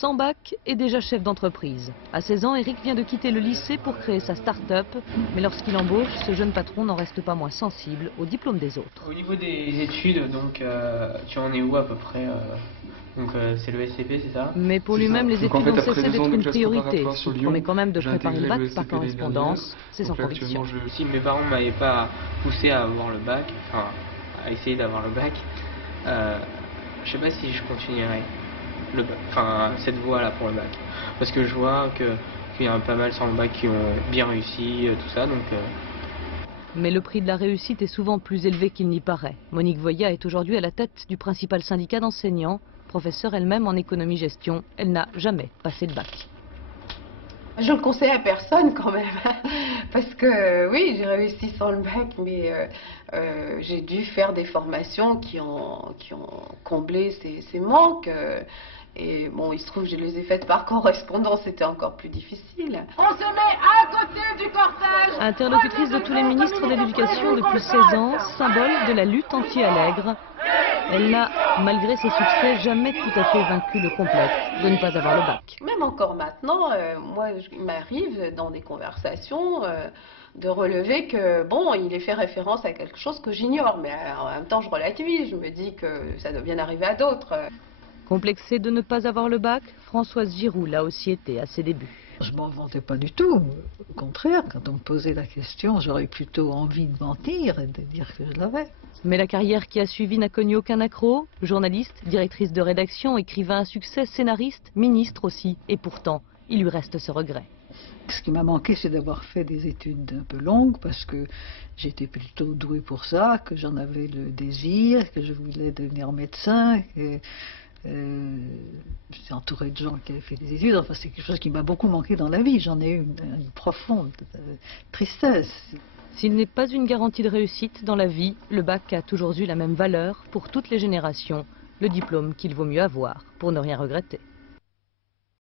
Sans bac et déjà chef d'entreprise. À 16 ans, Eric vient de quitter le lycée pour créer sa start-up. Mais lorsqu'il embauche, ce jeune patron n'en reste pas moins sensible au diplôme des autres. Au niveau des études, donc tu en es où à peu près c'est le SCP, c'est ça? Mais pour lui-même, les études ont cessé d'être une priorité. Il promet quand même de j'ai préparer le bac intégré le par SCP l'année correspondance. dernière. C'est sans Donc là, conviction. actuellement, Si mes parents ne m'avaient pas poussé à avoir le bac, enfin à essayer d'avoir le bac, je sais pas si je continuerais cette voie-là pour le bac. Parce que je vois qu'il y a pas mal sans le bac qui ont bien réussi, tout ça, donc... Mais le prix de la réussite est souvent plus élevé qu'il n'y paraît. Monique Voya est aujourd'hui à la tête du principal syndicat d'enseignants. Professeure elle-même en économie-gestion, elle n'a jamais passé le bac. Je le conseille à personne quand même, parce que oui, j'ai réussi sans le bac, mais j'ai dû faire des formations qui ont comblé ces manques. Et bon, il se trouve que je les ai faites par correspondance, c'était encore plus difficile. On se met à côté du cortège. Interlocutrice de tous les ministres de l'Éducation depuis 16 ans, symbole de la lutte anti-allègre, elle n'a, malgré ses succès, jamais tout à fait vaincu le complexe de ne pas avoir le bac. Même encore maintenant, moi, il m'arrive dans des conversations de relever que, bon, il est fait référence à quelque chose que j'ignore, mais en même temps, je relativise, je me dis que ça doit bien arriver à d'autres. Complexée de ne pas avoir le bac, Françoise Giroud l'a aussi été à ses débuts. Je m'en vantais pas du tout. Au contraire, quand on me posait la question, j'aurais plutôt envie de mentir et de dire que je l'avais. Mais la carrière qui a suivi n'a connu aucun accroc. Journaliste, directrice de rédaction, écrivain à succès, scénariste, ministre aussi. Et pourtant, il lui reste ce regret. Ce qui m'a manqué, c'est d'avoir fait des études un peu longues, parce que j'étais plutôt douée pour ça, que j'en avais le désir, que je voulais devenir médecin. Je suis entourée de gens qui avaient fait des études. Enfin, c'est quelque chose qui m'a beaucoup manqué dans la vie. J'en ai eu une profonde tristesse. S'il n'est pas une garantie de réussite dans la vie, le bac a toujours eu la même valeur pour toutes les générations, le diplôme qu'il vaut mieux avoir pour ne rien regretter.